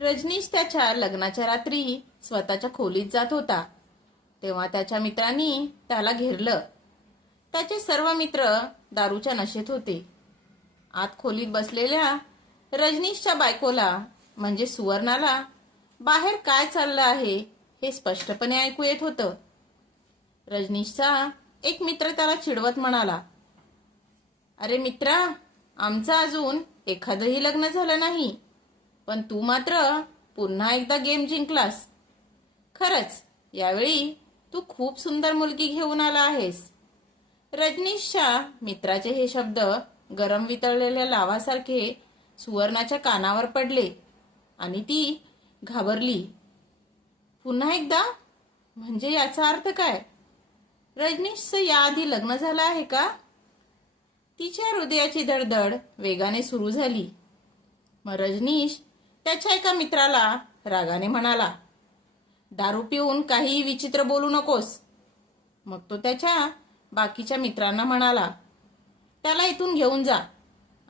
रजनीश त्याच्या लग्नाच्या रात्री स्वतःच्या खोलीत जात होता. तेव्हा त्याच्या मित्रांनी त्याला घेरलं. त्याचे सर्व मित्र दारूच्या नशेत होते. आत खोलीत बसलेल्या रजनीशच्या बायकोला म्हणजे सुवर्णाला बाहेर काय चाललं आहे हे स्पष्टपणे ऐकू येत होतं. रजनीशचा एक मित्र त्याला चिडवत म्हणाला अरे मित्रा आमचं अजून एखादंही लग्न झालं नाही. पण तू मात्र पुन्हा एकदा गेम जिंकलास. खरंच यावेळी तू खूप सुंदर मुलगी घेऊन आला आहेस. रजनीशच्या मित्राचे हे शब्द गरम वितळलेल्या लावासारखे सुवर्णाच्या कानावर पडले आणि ती घाबरली. पुन्हा एकदा? म्हणजे याचा अर्थ काय? रजनीशचं याआधी लग्न झालं आहे का? तिच्या हृदयाची धडधड वेगाने सुरू झाली. मग रजनीश त्याच्या एका मित्राला रागाने म्हणाला दारू पिऊन काही विचित्र बोलू नकोस. मग तो त्याच्या बाकीच्या मित्रांना म्हणाला त्याला इथून घेऊन जा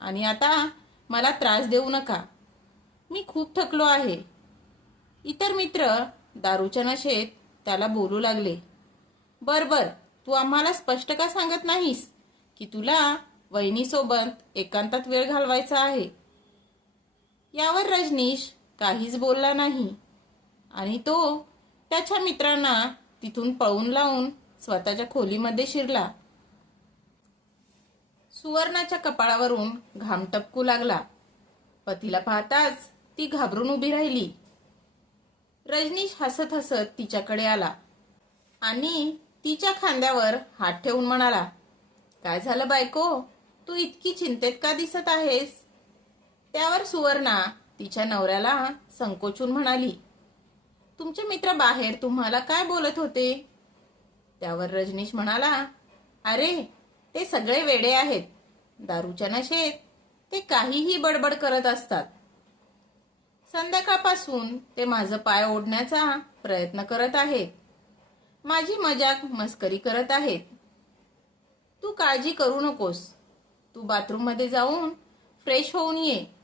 आणि आता मला त्रास देऊ नका. मी खूप थकलो आहे. इतर मित्र दारूच्या नशेत त्याला बोलू लागले बर बर तू आम्हाला स्पष्ट का सांगत नाहीस की तुला वहिनीसोबत एकांतात वेळ घालवायचा आहे? यावर रजनीश काहीच बोलला नाही. आणि तो त्याच्या मित्रांना तिथून पळून लावून स्वतःच्या खोलीमध्ये शिरला. सुवर्णाच्या कपाळावरून घाम टपकू लागला. पतीला पाहताच ती घाबरून उभी राहिली. रजनीश हसत हसत तिच्याकडे आला आणि तिच्या खांद्यावर हात ठेवून म्हणाला काय झालं बायको? तू इतकी चिंतेत का दिसत आहेस? त्यावर सुवर्णा तिच्या नवऱ्याला संकोचून म्हणाली तुमचे मित्र बाहेर तुम्हाला काय बोलत होते? त्यावर रजनीश म्हणाला अरे ते सगळे वेडे आहेत. दारूच्या नशेत ते काहीही बडबड करत असतात. संध्याकाळपासून ते माझं पाय ओढण्याचा प्रयत्न करत आहेत. माझी मजाक मस्करी करत आहेत. तू काळजी करू नकोस. तू बाथरूममध्ये जाऊन फ्रेश होऊन ये.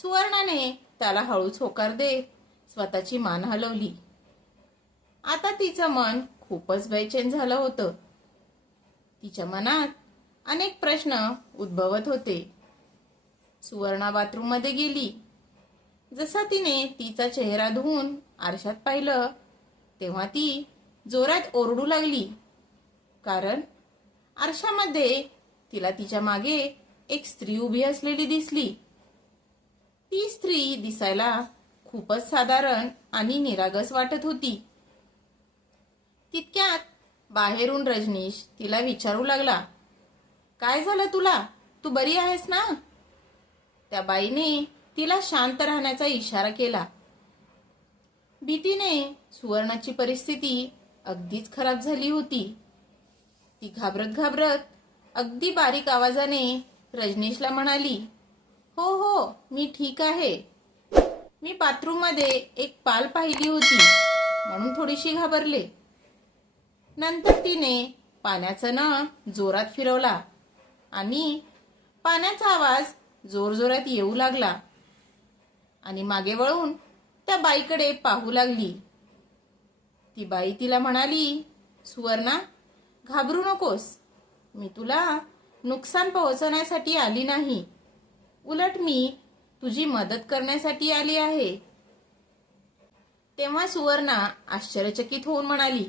सुवर्णाने त्याला हळूच होकार देत स्वतःची मान हलवली. आता तिचं मन खूपच बेचैन झालं होतं. तिच्या मनात अनेक प्रश्न उद्भवत होते. सुवर्णा बाथरूममध्ये गेली. जसा तिने तिचा चेहरा धुवून आरशात पाहिलं तेव्हा ती जोरात ओरडू लागली. कारण आरशामध्ये तिला तिच्यामागे एक स्त्री उभी असलेली दिसली. ती स्त्री दिसायला खूपच साधारण आणि निरागस वाटत होती. तितक्यात बाहेरून रजनीश तिला विचारू लागला काय झालं तुला? तू बरी आहेस ना? त्या बाईने तिला शांत राहण्याचा इशारा केला. भीतीने सुवर्णाची परिस्थिती अगदीच खराब झाली होती. ती घाबरत घाबरत अगदी बारीक आवाजाने रजनीशला म्हणाली हो हो मी ठीक आहे. मी बाथरूममध्ये एक पाल पाहिली होती म्हणून थोडीशी घाबरले. नंतर तिने पाण्याचा नळ जोरात फिरवला आणि पाण्याचा आवाज जोरजोरात येऊ लागला आणि मागे वळून त्या बाईकडे पाहू लागली. ती बाई तिला म्हणाली सुवर्णा घाबरू नकोस. मी तुला नुकसान पोहोचवण्यासाठी आली नाही. उलट मी तुझी मदत करण्यासाठी आली आहे. तेव्हा सुवर्णा आश्चर्यचकित होऊन म्हणाली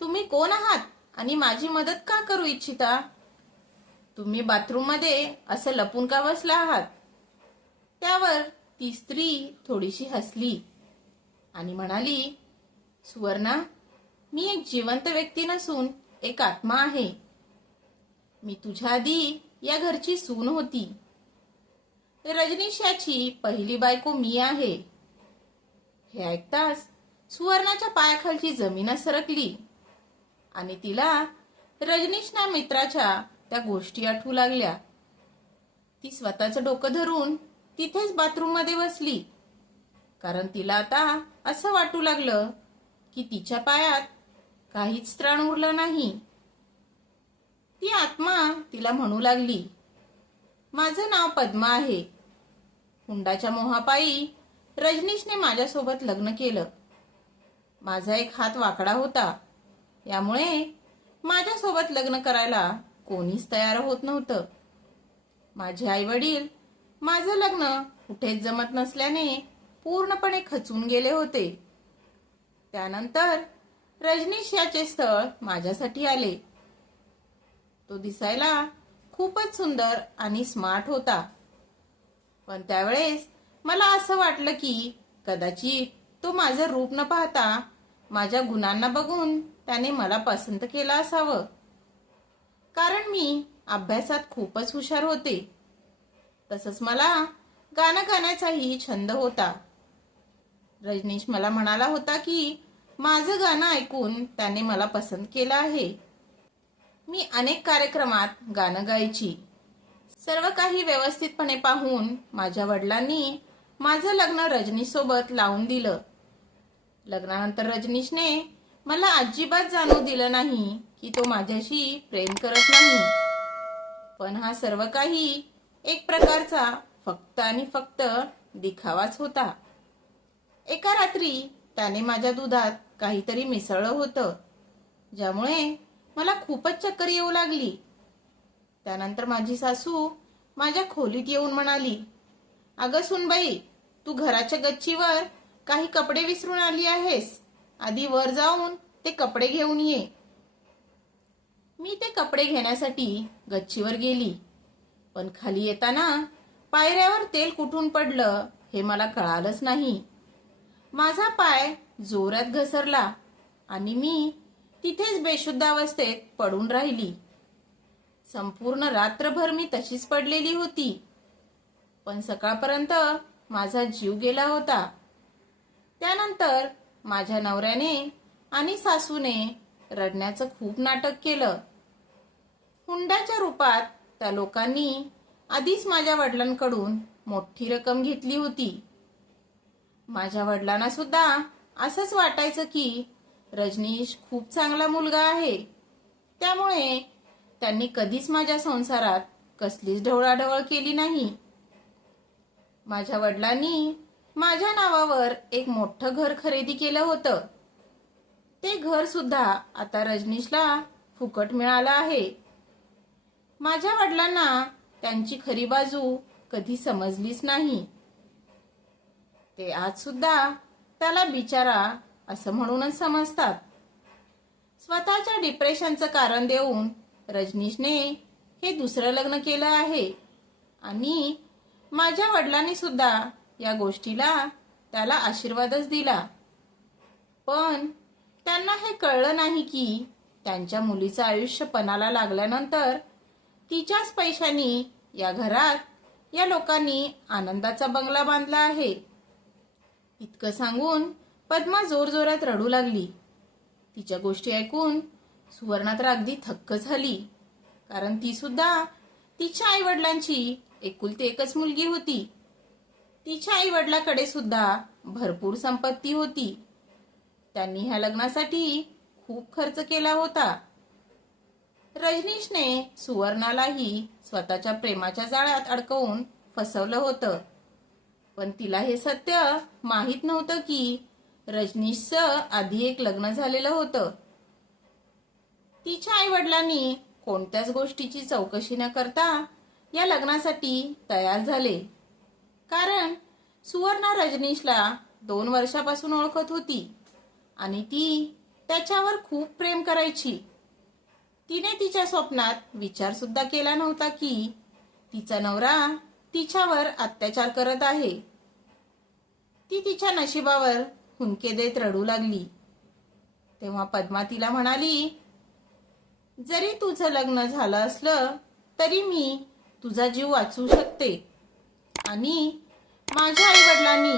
तुम्ही कोण आहात आणि माझी मदत का करू इच्छिता? तुम्ही बाथरूममध्ये असं लपून का बसला आहात? त्यावर ती स्त्री थोडीशी हसली आणि म्हणाली सुवर्णा मी एक जिवंत व्यक्ती नसून एक आत्मा आहे. मी तुझ्या आधी या घरची सून होती. रजनीश याची पहिली बायको मी आहे. हे ऐकताच सुवर्णाच्या पायाखालची जमीन सरकली आणि तिला रजनीशना मित्राच्या त्या गोष्टी आठवू लागल्या. ती स्वतःचं डोकं धरून तिथेच बाथरूममध्ये बसली. कारण तिला आता असं वाटू लागलं की तिच्या पायात काहीच त्राण उरलं नाही. ती आत्मा तिला म्हणू लागली माझं नाव पद्मा आहे. हुंडाच्या मोहापायी रजनीशने माझ्यासोबत लग्न केलं. माझा एक हात वाकडा होता. यामुळे माझ्यासोबत लग्न करायला कोणीच तयार होत नव्हतं. माझे आई वडील माझं लग्न कुठेच जमत नसल्याने पूर्णपणे खचून गेले होते. त्यानंतर रजनीश याचे स्थळ माझ्यासाठी आले. तो दिसायला खूपच सुंदर आणि स्मार्ट होता. पण त्यावेळेस मला असं वाटलं की कदाचित तो माझं रूप न पाहता माझ्या गुणांना बघून त्याने मला पसंत केलं असावं. कारण मी अभ्यासात खूपच हुशार होते. तसंच मला गाणं गाण्याचाही छंद होता. रजनीश मला म्हणाला होता की माझं गाणं ऐकून त्याने मला पसंत केलं आहे. मी अनेक कार्यक्रमात गाणं गायची. सर्व काही व्यवस्थितपणे पाहून माझ्या वडिलांनी माझं लग्न रजनीश सोबत लावून दिलं. लग्नानंतर रजनीशने मला अजिबात जाणू दिलं नाही की तो माझ्याशी प्रेम करत नाही. पण हा सर्व काही एक प्रकारचा फक्त आणि फक्त दिखावाच होता. एका रात्री त्याने माझ्या दुधात काहीतरी मिसळलं होतं ज्यामुळे मला खूपच चक्कर येऊ लागली. त्यानंतर माझी सासू माझ्या खोलीत येऊन म्हणाली अगं सुनबाई तू घराच्या गच्चीवर काही कपडे विसरून आली आहेस. आधी वर जाऊन ते कपडे घेऊन ये. मी ते कपडे घेण्यासाठी गच्चीवर गेली. पण खाली येताना पायऱ्यावर तेल कुठून पडलं हे मला कळालंच नाही. माझा पाय जोरात घसरला आणि मी तिथेच बेशुद्ध अवस्थेत पडून राहिली. संपूर्ण रात्रभर मी तशीच पडलेली होती. पण सकाळपर्यंत माझा जीव गेला होता. त्यानंतर माझ्या नवऱ्याने आणि सासूने रडण्याचं खूप नाटक केलं. हुंड्याच्या रूपात त्या लोकांनी आधीच माझ्या वडिलांकडून मोठी रक्कम घेतली होती. माझ्या वडिलांना सुद्धा असंच वाटायचं की रजनीश खूप चांगला मुलगा आहे. त्यामुळे त्यांनी कधीच माझ्या संसारात कसलीच ढवळाढवळ केली नाही. माझ्या वडिलांनी माझ्या नावावर एक मोठं घर खरेदी केलं होतं. ते घर सुद्धा आता रजनीशला फुकट मिळालं आहे. माझ्या वडिलांना त्यांची खरी बाजू कधी समजलीच नाही. ते आज सुद्धा त्याला बिचारा असं म्हणूनच समजतात. स्वतःच्या डिप्रेशनचं कारण देऊन रजनीशने हे दुसरं लग्न केलं आहे. आणि माझ्या वडिलांनी सुद्धा या गोष्टीला त्याला आशीर्वादच दिला. पण त्यांना हे कळलं नाही की त्यांच्या मुलीचं आयुष्य पणाला लागल्यानंतर तिच्याच पैशांनी या घरात या लोकांनी आनंदाचा बंगला बांधला आहे. इतकं सांगून पद्मा जोरजोरात रडू लागली. तिच्या गोष्टी ऐकून सुवर्णा तर अगदी थक्क झाली. कारण ती सुद्धा तिच्या आई वडिलांची एकुलती एकच मुलगी होती. तिच्या आई वडिलाकडे सुद्धा भरपूर संपत्ती होती. त्यांनी ह्या लग्नासाठी खूप खर्च केला होता. रजनीशने सुवर्णालाही स्वतःच्या प्रेमाच्या जाळ्यात अडकवून फसवलं होतं. पण तिला हे सत्य माहीत नव्हतं की रजनीशचं आधी एक लग्न झालेलं होतं. तिच्या आई वडिलांनी कोणत्याच गोष्टीची चौकशी न करता या लग्नासाठी तयार झाले. कारण सुवर्णा रजनीशला दोन वर्षापासून ओळखत होती आणि ती त्याच्यावर खूप प्रेम करायची. तिने तिच्या स्वप्नात विचार सुद्धा केला नव्हता की तिचा नवरा तिच्यावर अत्याचार करत आहे. ती तिच्या नशिबावर हुंके देत रडू लागली. तेव्हा पद्मा तिला म्हणाली जरी तुझं लग्न झालं असलं तरी मी तुझा जीव वाचवू शकते. आणि माझ्या आई वडिलांनी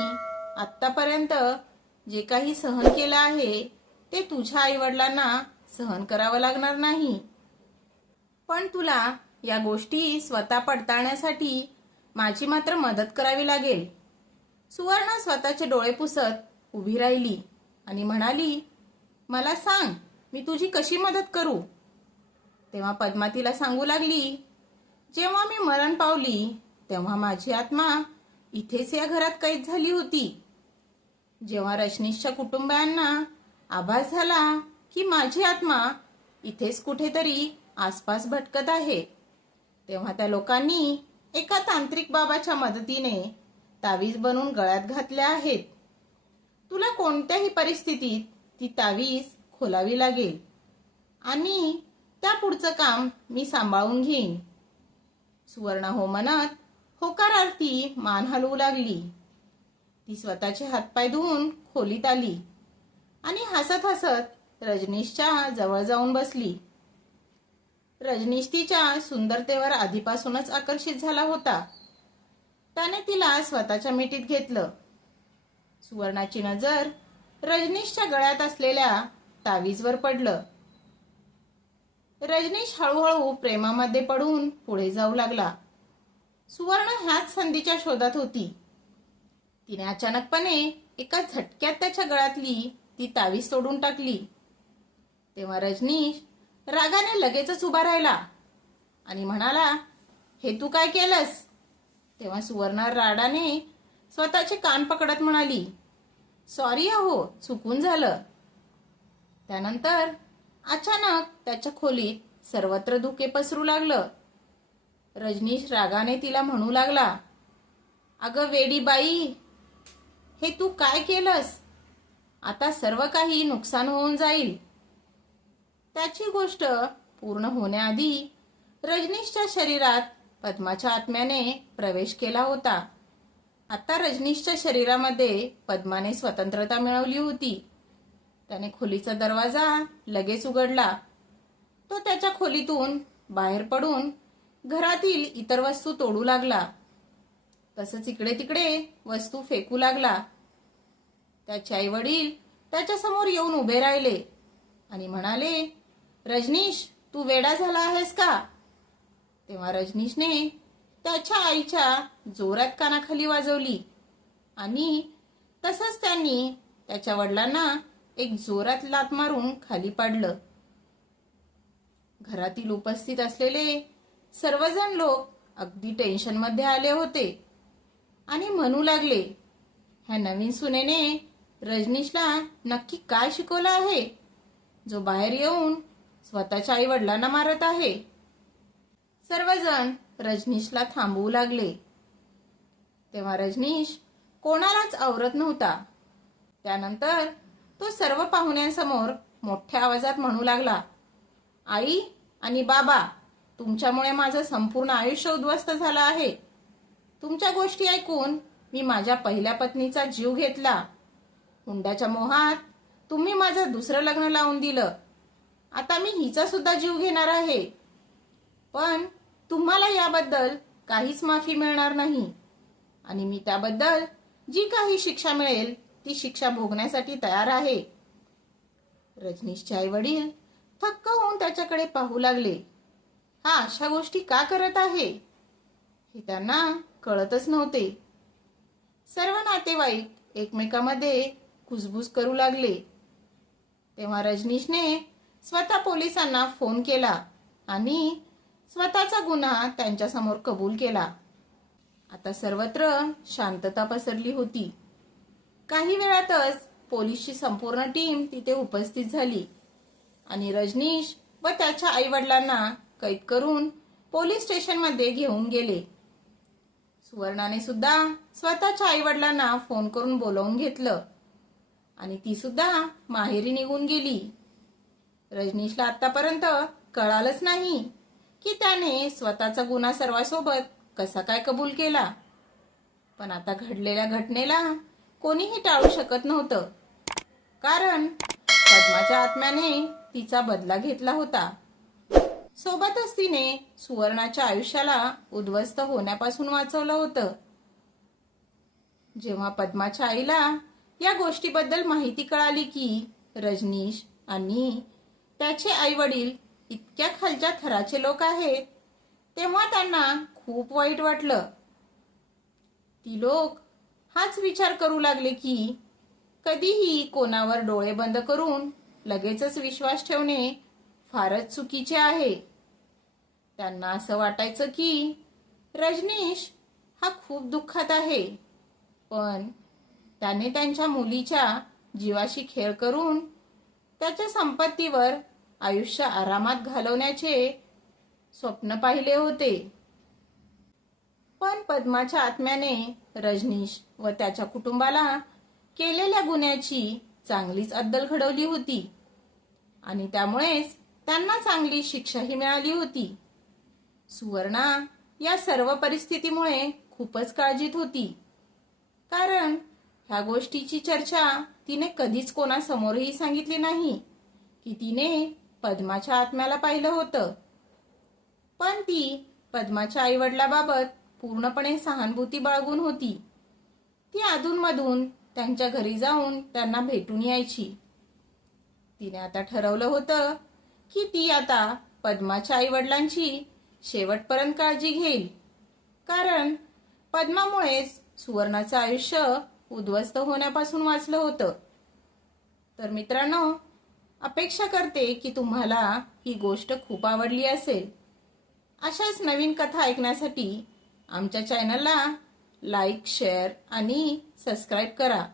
जे काही सहन केलं आहे ते तुझ्या आई वडिलांना सहन करावं लागणार नाही. पण तुला या गोष्टी स्वतः पडताळण्यासाठी माझी मात्र मदत करावी लागेल. सुवर्ण स्वतःचे डोळे पुसत उभी राहिली आणि म्हणाली मला सांग मी तुझी कशी मदत करू? तेव्हा पद्मा तिला सांगू लागली जेव्हा मी मरण पावली तेव्हा माझी आत्मा इथेच या घरात कैद झाली होती. जेव्हा रजनीशच्या कुटुंबियांना आभास झाला की माझी आत्मा इथेच कुठेतरी आसपास भटकत आहे तेव्हा त्या लोकांनी एका तांत्रिक बाबाच्या मदतीने तावीज बनवून गळ्यात घातल्या आहेत. तुला कोणत्याही परिस्थितीत ती तावीज खोलावी लागेल आणि त्या पुढचं काम मी सांभाळून घेईन. सुवर्णा हो मनात होकारार्थी मान हलवू लागली. ती स्वतःचे हातपाय धुवून खोलीत आली आणि हसत हसत रजनीशच्या जवळ जाऊन बसली. रजनीश तिच्या सुंदरतेवर आधीपासूनच आकर्षित झाला होता. त्याने तिला स्वतःच्या मिठीत घेतलं. सुवर्णाची नजर रजनीशच्या गळ्यात असलेल्या तावीजवर पडलं. रजनीश हळूहळू प्रेमामध्ये पडून पुढे जाऊ लागला. सुवर्ण ह्याच संधीच्या शोधात होती. तिने अचानकपणे एका झटक्यात त्याच्या गळ्यातली ती तावीस सोडून टाकली. तेव्हा रजनीश रागाने लगेचच उभा राहिला आणि म्हणाला हे तू काय केलंस? तेव्हा सुवर्ण राडाने स्वतःचे कान पकडत म्हणाली सॉरी अहो चुकून झालं. त्यानंतर अचानक त्याच्या खोलीत सर्वत्र धुके पसरू लागलं. रजनीश रागाने तिला म्हणू लागला अगं वेडी बाई हे तू काय केलंस? आता सर्व काही नुकसान होऊन जाईल. त्याची गोष्ट पूर्ण होण्याआधी रजनीशच्या शरीरात पद्माच्या आत्म्याने प्रवेश केला होता. आता रजनीशच्या शरीरामध्ये पद्माने स्वतंत्रता मिळवली होती. त्याने खोलीचा दरवाजा लगेच उघडला. तो त्याच्या खोलीतून बाहेर पडून घरातील इतर वस्तू तोडू लागला. तसंच इकडे तिकडे वस्तू फेकू लागला. त्याचे आई वडील त्याच्यासमोर येऊन उभे राहिले आणि म्हणाले रजनीश तू वेडा झाला आहेस का? तेव्हा रजनीशने त्याच्या आईच्या जोरात कानाखाली वाजवली आणि तसंच त्यांनी त्याच्या वडिलांना एक जोरात लात मारून खाली पाडलं. घरातील उपस्थित असलेले सर्वजण लोक अगदी टेन्शनमध्ये आले होते आणि म्हणू लागले ह्या नवीन सुनेने रजनीशला नक्की काय शिकवलं आहे? जो बाहेर येऊन स्वतःच्या आई वडिलांना मारत आहे. सर्वजण रजनीशला थांबवू लागले. तेव्हा रजनीश कोणालाच आवरत नव्हता. त्यानंतर तो सर्व पाहुण्यांसमोर मोठ्या आवाजात म्हणू लागला आई आणि बाबा तुमच्यामुळे माझं संपूर्ण आयुष्य उद्ध्वस्त झालं आहे. तुमच्या गोष्टी ऐकून मी माझ्या पहिल्या पत्नीचा जीव घेतला. हुंड्याच्या मोहात तुम्ही माझं दुसरं लग्न लावून दिलं. आता मी हिचा सुद्धा जीव घेणार आहे. पण तुम्हाला याबद्दल काहीच माफी मिळणार नाही. आणि मी त्याबद्दल जी काही शिक्षा मिळेल ती शिक्षा भोगण्यासाठी तयार आहे. रजनीशचे आई वडील थक्क होऊन त्याच्याकडे पाहू लागले. हा अशा गोष्टी का करत आहे? हे त्यांना कळतच नव्हते. सर्व नातेवाईक एकमेकामध्ये कुजबूज करू लागले. तेव्हा रजनीशने स्वतः पोलिसांना फोन केला आणि स्वतःचा गुन्हा त्यांच्यासमोर कबूल केला. आता सर्वत्र शांतता पसरली होती. काही वेळातच पोलीसची संपूर्ण टीम तिथे उपस्थित झाली. आणि रजनीश व त्याच्या आई वडिलांना कैद करून पोलीस स्टेशनमध्ये घेऊन गेले. सुवर्णाने सुद्धा स्वतःच्या आई वडिलांना फोन करून बोलवून घेतलं. आणि ती सुद्धा माहेरी निघून गेली. रजनीशला आतापर्यंत कळालंच नाही की त्याने स्वतःचा गुन्हा सर्वांसोबत कसा काय कबूल केला. पण आता घडलेल्या घटनेला कोणीही टाळू शकत नव्हतं. कारण पद्माच्या आत्म्याने तिचा बदला घेतला होता. सोबतच तिने सुवर्णाच्या आयुष्याला उद्ध्वस्त होण्यापासून वाचवलं होतं. जेव्हा पद्माच्या आईला या गोष्टीबद्दल माहिती कळाली की रजनीश आणि त्याचे आई वडील इतक्या खालच्या थराचे लोक आहेत तेव्हा त्यांना खूप वाईट वाटलं. ती लोक हाच विचार करू लागले की कधीही कोणावर डोळे बंद करून लगेचच विश्वास ठेवणे फारच चुकीचे आहे. त्यांना असं वाटायचं की रजनीश हा खूप दुःखात आहे. पण त्याने त्यांच्या मुलीच्या जीवाशी खेळ करून त्याच्या संपत्तीवर आयुष्य आरामात घालवण्याचे स्वप्न पाहिले होते. पण पद्माच्या आत्म्याने रजनीश व त्याच्या कुटुंबाला केलेल्या गुन्ह्याची चांगलीच अद्दल घडवली होती. आणि त्यामुळेच त्यांना चांगली शिक्षाही मिळाली होती. सुवर्णा या सर्व परिस्थितीमुळे खूपच काळजीत होती. कारण ह्या गोष्टीची चर्चा तिने कधीच कोणासमोरही सांगितली नाही की तिने पद्माच्या आत्म्याला पाहिलं होतं. पण ती पद्माच्या आईवडिलाबाबत पूर्णपणे सहानुभूती बाळगून होती. ती अधूनमधून त्यांच्या घरी जाऊन त्यांना भेटून यायची. तिने आता ठरवलं होतं की ती आता पद्माच्या आईवडिलांची शेवटपर्यंत काळजी घेईल. कारण पद्मामुळेच सुवर्णाचं आयुष्य उद्ध्वस्त होण्यापासून वाचलं होतं. तर मित्रांनो अपेक्षा करते की तुम्हाला ही गोष्ट खूप आवडली असेल. अशाच नवीन कथा ऐकण्यासाठी आमच्या चॅनलला लाईक शेअर आणि सबस्क्राईब करा.